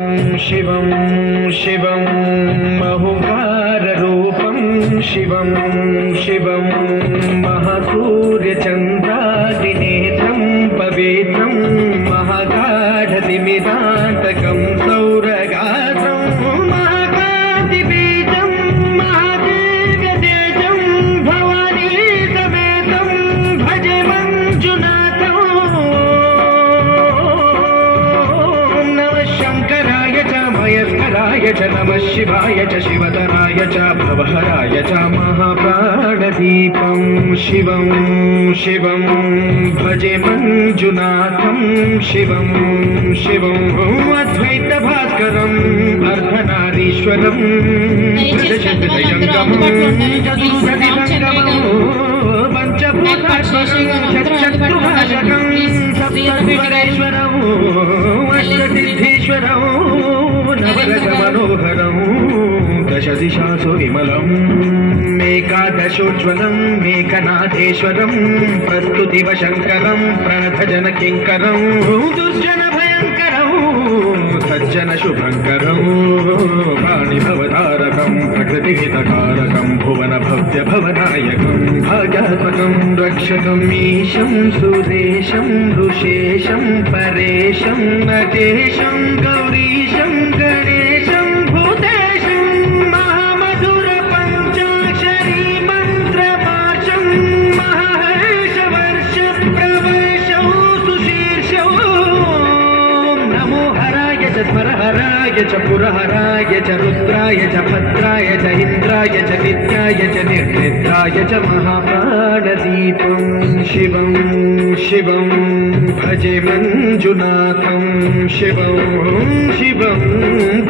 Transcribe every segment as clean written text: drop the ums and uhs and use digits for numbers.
शिवं शिवं महुकाररूपं शिवं शिवं महासूर्यचन्द्रादिनेत्रं पवित्रं महागाढतिमिरान्तकं सौरगात्रं महाकान्तिबीजं महादिव्यतेजं भवानी समेतं भजे मञ्जुनाथं। नमः शङ्कराय च मयस्कराय च नमः शिवाय च शिवतराय च भवहराय च महाप्राणदीपं शिवं शिवं भजे मञ्जुनाथं शिवं शिवं अद्वैतभास्करम् अर्धनारीश्वरं गजशतजङ्गमं चतुर्दधिसङ्गमं पंचभूतात्मकं सप्तद्वारेश्वरं अष्टसिद्धीश्वरं नवरसमनोहरं दशदिशासु विमलं मेकादशोज्ज्वलं मेघनाथेश्वरं प्रस्तुतिवशङ्करं प्रणतजनकिङ्करं दुर्जनभयङ्करं सज्जनशुभङ्करं प्राणिभवतारकं प्रकृतिहितकारकं भुवनभव्यभवनायकं भाग्यात्मकं रक्षकम् ईशं सुरेशं ऋषेशं परेशं नटेशं गौरीशं गणेशं भूतेशं महामधुरपञ्चाक्षरी मन्त्रपाशं महर्षवर्षप्रवर्षौ सुशीर्षौ नमो हराय च स्मरहराय च पुरहराय च रुद्राय च भद्राय च इन्द्राय च नित्याय च निर्निद्राय च महाप्राणदीपं शिवं शिवं भजे मञ्जुनाथं शिवं शिवं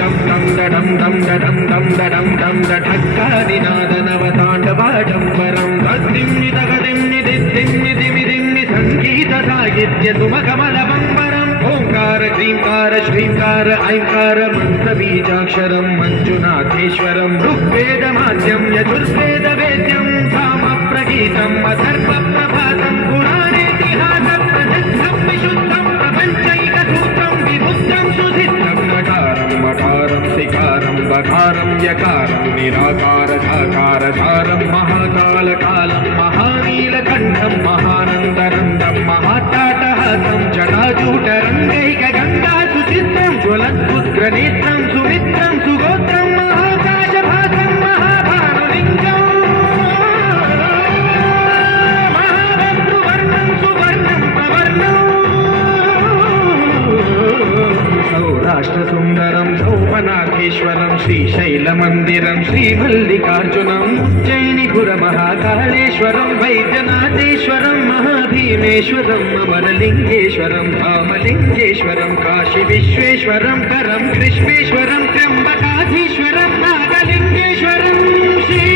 दं दं दडं दं दडं दं दडं दं दढक्कादिनादनवताण्डवाडम्बरं तद्दिम्नि तगदिम्नि दिद्दिम्नि दिमिदिम्नि सङ्गीतसाहित्य सुमकमलबम्बरम् ओंकार क्लींकार श्रींकार ऐंकार मन्त्रबीजाक्षरं मञ्जुनाथेश्वरं ऋग्वेदमाद्यं यजुर्वेदवेद्यं सामप्रगीतम् अथर्वप्रभातं पुराणेतिहासप्रसिद्धं विशुद्धं प्रपञ्चैकसूत्रं विबुद्धं सुसिद्धं नकारं मकारं सिकारं बकारं यकारं निराकारसाकारसारं महाकालकालं महानीलकण्ठं महानन्दरन्दं महाट्टाटहासं जटाजूटरङ्गैकगङ्गा सुचित्रं ज्वलद्भुद्रनेत्रं सुमित्रं सुगोत्रं महाकाशभासं महाभानुलिङ्गं महाभद्रुवर्णं सुवर्णं प्रवर्णं सौराष्ट्रसुन्दरं सौमनाथेश्वरं श्रीशैलमन्दिरं श्रीमल्लिकार्जुनं उज्जयिनिपुरमहाकालेश्वरं वैद्यनाथेश्वरं महाभीमेश्वरं अमरलिङ्गेश्वरं रामलिङ्गेश्वरं काशीविश्वेश्वरं करं कृष्णेश्वरं त्र्यम्बकाधीश्वरं नागलिङ्गेश्वरं श्री